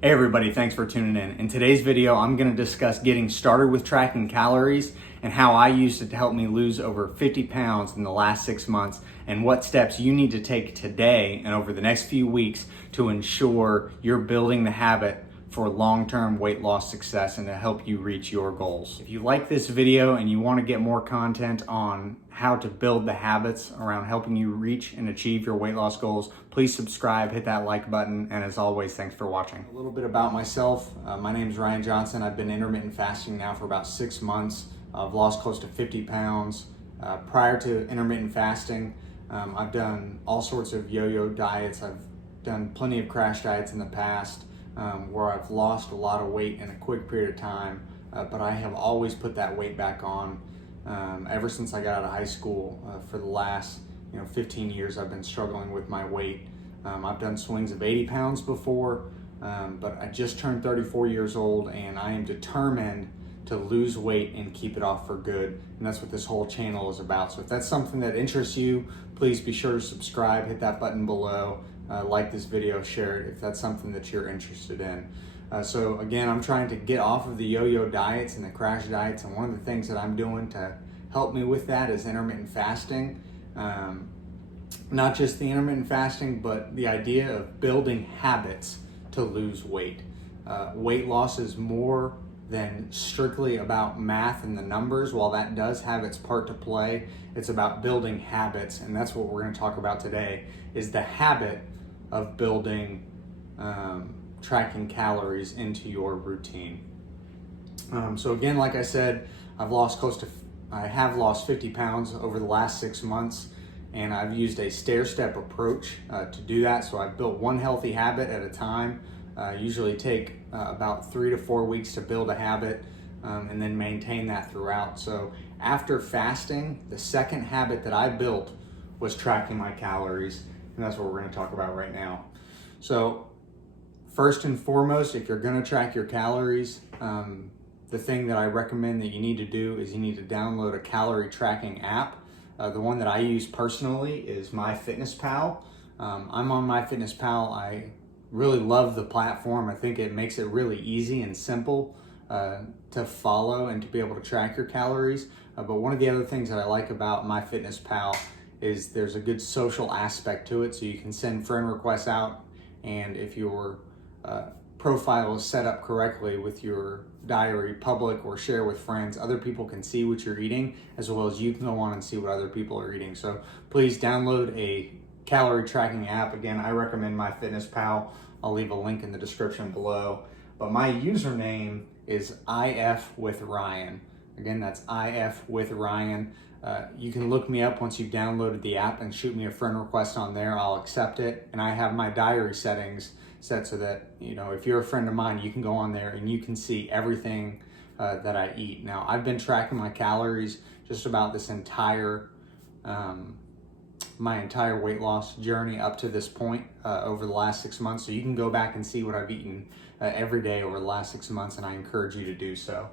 Hey everybody, thanks for tuning in. In today's video, I'm going to discuss getting started with tracking calories and how I used it to help me lose over 50 pounds in the last 6 months, and what steps you need to take today and over the next few weeks to ensure you're building the habit for long-term weight loss success and to help you reach your goals. If you like this video and you want to get more content on how to build the habits around helping you reach and achieve your weight loss goals, please subscribe, hit that like button, and as always, thanks for watching. A little bit about myself. My name is Ryan Johnson. I've been intermittent fasting now for about 6 months. I've lost close to 50 pounds. Prior to intermittent fasting, I've done all sorts of yo-yo diets. I've done plenty of crash diets in the past, where I've lost a lot of weight in a quick period of time, but I have always put that weight back on. Ever since I got out of high school, for the last 15 years, I've been struggling with my weight. I've done swings of 80 pounds before, but I just turned 34 years old and I am determined to lose weight and keep it off for good. And that's what this whole channel is about. So if that's something that interests you, please be sure to subscribe, hit that button below, like this video, share it if that's something that you're interested in. So again, I'm trying to get off of the yo-yo diets and the crash diets, and one of the things that I'm doing to help me with that is intermittent fasting. Not just the intermittent fasting, but the idea of building habits to lose weight. Weight loss is more than strictly about math and the numbers. While that does have its part to play, it's about building habits, and that's what we're going to talk about today, is the habit of building tracking calories into your routine. So again, like I said, I have lost 50 pounds over the last 6 months, and I've used a stair-step approach to do that. So I've built one healthy habit at a time. Usually take about 3 to 4 weeks to build a habit, and then maintain that throughout. So after fasting, the second habit that I built was tracking my calories, and that's what we're going to talk about right now. So first and foremost, if you're going to track your calories, the thing that I recommend that you need to do is you need to download a calorie tracking app. The one that I use personally is MyFitnessPal. I'm on MyFitnessPal. I really love the platform. I think it makes it really easy and simple to follow and to be able to track your calories. But one of the other things that I like about MyFitnessPal is there's a good social aspect to it, so you can send friend requests out, and if your profile is set up correctly with your diary public or share with friends, other people can see what you're eating, as well as you can go on and see what other people are eating. So please download a calorie tracking app. Again, I recommend MyFitnessPal. I'll leave a link in the description below. But my username is IF with Ryan. Again, that's IF with Ryan. You can look me up once you've downloaded the app and shoot me a friend request on there. I'll accept it. And I have my diary settings set so that, if you're a friend of mine, you can go on there and you can see everything that I eat. Now, I've been tracking my calories just about this entire, my entire weight loss journey up to this point over the last 6 months. So you can go back and see what I've eaten every day over the last 6 months, and I encourage you to do so.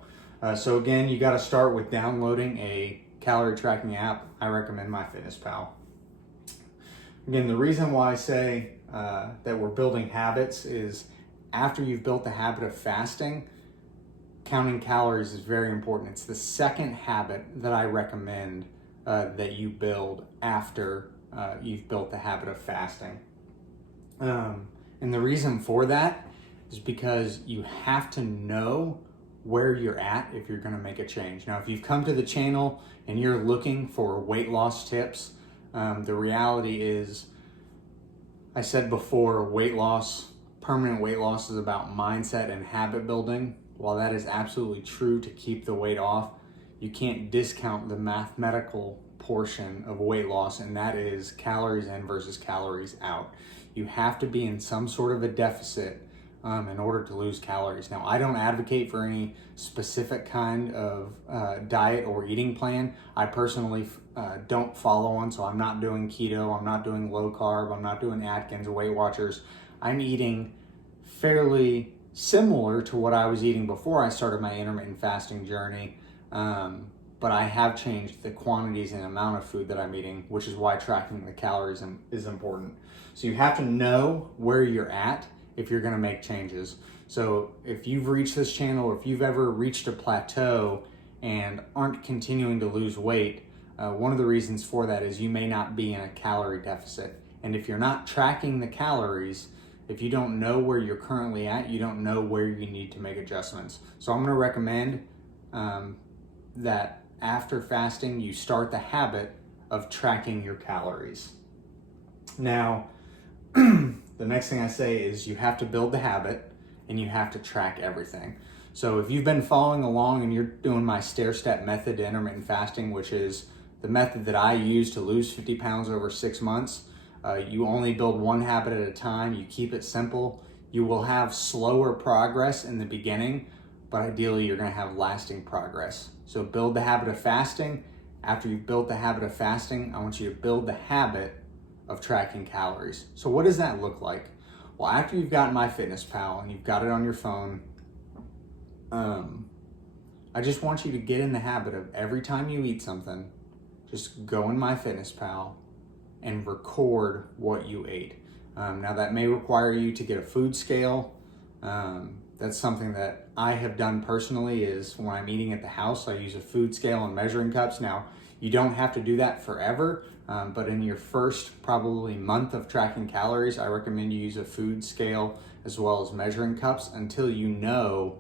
So again, you got to start with downloading a calorie tracking app. I recommend MyFitnessPal. Again, the reason why I say that we're building habits is after you've built the habit of fasting, counting calories is very important. It's the second habit that I recommend that you build after you've built the habit of fasting. And the reason for that is because you have to know where you're at if you're going to make a change. Now, if you've come to the channel and you're looking for weight loss tips, the reality is, I said before, weight loss, permanent weight loss is about mindset and habit building. While that is absolutely true to keep the weight off, you can't discount the mathematical portion of weight loss, and that is calories in versus calories out. You have to be in some sort of a deficit in order to lose calories. Now, I don't advocate for any specific kind of diet or eating plan. I personally don't follow one, so I'm not doing keto, I'm not doing low carb, I'm not doing Atkins or Weight Watchers. I'm eating fairly similar to what I was eating before I started my intermittent fasting journey, but I have changed the quantities and amount of food that I'm eating, which is why tracking the calories is important. So you have to know where you're at if you're gonna make changes. So if you've reached this channel, or if you've ever reached a plateau and aren't continuing to lose weight, one of the reasons for that is you may not be in a calorie deficit. And if you're not tracking the calories, if you don't know where you're currently at, you don't know where you need to make adjustments. So I'm gonna recommend that after fasting, you start the habit of tracking your calories. Now, the next thing I say is you have to build the habit and you have to track everything. So if you've been following along and you're doing my stair-step method to intermittent fasting, which is the method that I use to lose 50 pounds over 6 months, you only build one habit at a time, you keep it simple. You will have slower progress in the beginning, but ideally you're gonna have lasting progress. So build the habit of fasting. After you've built the habit of fasting, I want you to build the habit of tracking calories. So what does that look like? Well, after you've got MyFitnessPal and you've got it on your phone, I just want you to get in the habit of every time you eat something, just go in MyFitnessPal and record what you ate. Now that may require you to get a food scale. That's something that I have done personally, is when I'm eating at the house, I use a food scale and measuring cups. Now, you don't have to do that forever, but in your first probably month of tracking calories, I recommend you use a food scale as well as measuring cups until you know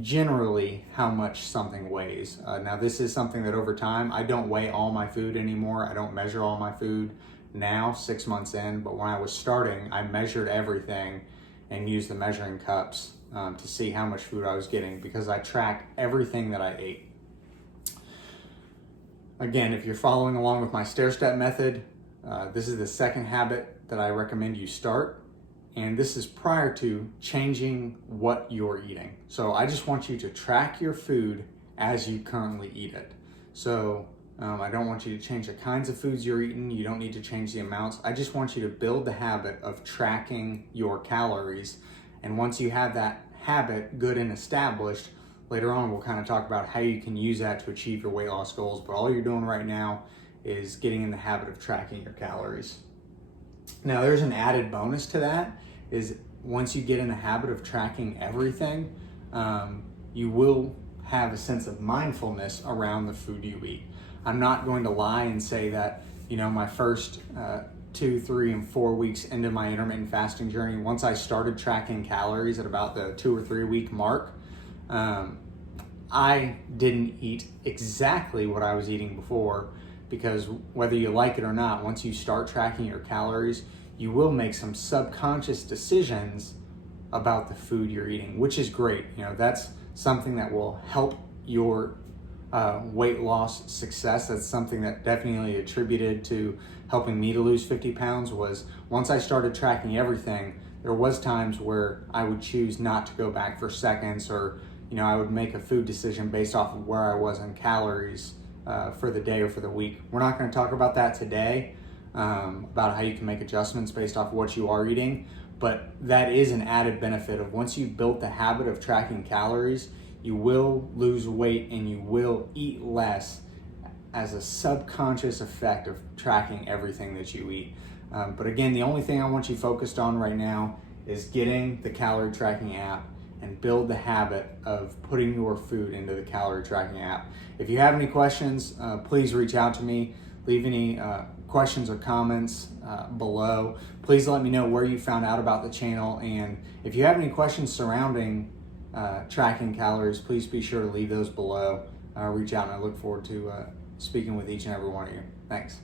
generally how much something weighs. Now this is something that over time, I don't weigh all my food anymore. I don't measure all my food now, 6 months in, but when I was starting, I measured everything and used the measuring cups to see how much food I was getting, because I track everything that I ate. Again, if you're following along with my stair-step method, this is the second habit that I recommend you start. And this is prior to changing what you're eating. So I just want you to track your food as you currently eat it. So I don't want you to change the kinds of foods you're eating. You don't need to change the amounts. I just want you to build the habit of tracking your calories. And once you have that habit good and established, later on we'll kind of talk about how you can use that to achieve your weight loss goals. But all you're doing right now is getting in the habit of tracking your calories. Now there's an added bonus to that, is once you get in the habit of tracking everything, you will have a sense of mindfulness around the food you eat. I'm not going to lie and say that, my first 2, 3, and 4 weeks into my intermittent fasting journey, once I started tracking calories at about the 2 or 3 week mark, I didn't eat exactly what I was eating before, because whether you like it or not, once you start tracking your calories, you will make some subconscious decisions about the food you're eating, which is great. That's something that will help your weight loss success. That's something that definitely attributed to helping me to lose 50 pounds was once I started tracking everything, there was times where I would choose not to go back for seconds, or I would make a food decision based off of where I was in calories for the day or for the week. We're not going to talk about that today, about how you can make adjustments based off of what you are eating, but that is an added benefit of once you've built the habit of tracking calories, you will lose weight and you will eat less as a subconscious effect of tracking everything that you eat. But again, the only thing I want you focused on right now is getting the calorie tracking app and build the habit of putting your food into the calorie tracking app. If you have any questions, please reach out to me. Leave any questions or comments below. Please let me know where you found out about the channel, and if you have any questions surrounding tracking calories, please be sure to leave those below. Reach out, and I look forward to speaking with each and every one of you. Thanks.